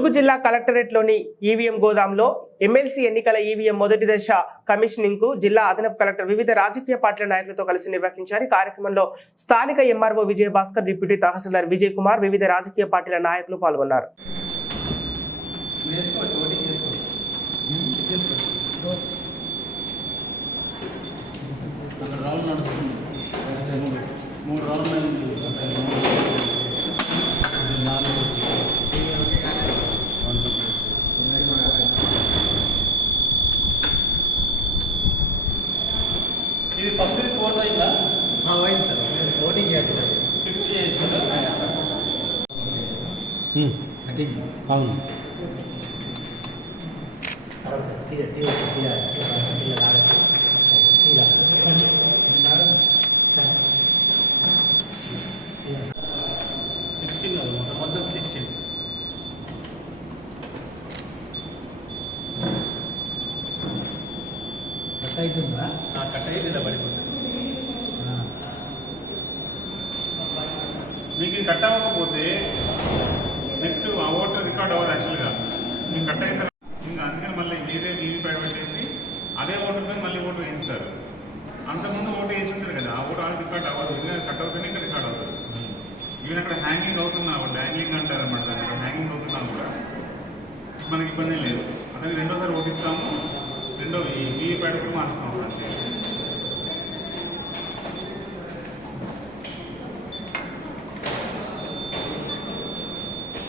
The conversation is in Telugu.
ములుగు జిల్లా కలెక్టరేట్లోని ఈవీఎం గోదాంలో ఎమ్మెల్సీ ఎన్నికల ఈవీఎం మొదటి దశ కమిషనింగ్ కు జిల్లా అదనపు కలెక్టర్ వివిధ రాజకీయ పార్టీల నాయకులతో కలిసి నిర్వహించారు. కార్యక్రమంలో స్థానిక ఎంఆర్ఓ విజయభాస్కర్, డిప్యూటీ తహసీల్దార్ విజయ్ కుమార్, వివిధ రాజకీయ పార్టీల నాయకులు పాల్గొన్నారు. ఇది ఫస్ట్ ఇది ఫోర్త్ అయిందా? అయింది సార్. ఓటింగ్ చేయొచ్చు. ఫిఫ్త్ చేయొచ్చు కదా? అవును మొత్తం 16 కట్ అవుతుందా? కట్ అయితే ఇలా పడిపోతుంది. మీకు ఇది కట్ అవ్వకపోతే నెక్స్ట్ ఆ ఓటు రికార్డ్ అవ్వదు. యాక్చువల్గా మీకు కట్ అయిన తర్వాత ఇంకా అందుకని మళ్ళీ వేరే టీవీ ప్యాడ్ పెట్టేసి అదే ఓటుతో మళ్ళీ ఓటు వేయిస్తారు. అంతకుముందు ఓటు వేసి ఉంటారు కదా, ఆ ఓటు ఆల్రెడీ రికార్డ్ అవ్వదు. ఇంకా కట్ అవుతూనే ఇక్కడ రికార్డ్ అవుతుంది. ఈవెన్ అక్కడ హ్యాంగింగ్ అవుతున్నా, హ్యాంగింగ్ అంటారు అనమాట. అక్కడ హ్యాంగింగ్ అవుతున్నా కూడా మనకి ఇబ్బంది లేదు. అదే రెండోసారి ఓటిస్తాము, రెండో ఈ టీవీ ప్యాడ్ కూడా మార్చుతాము అంతే.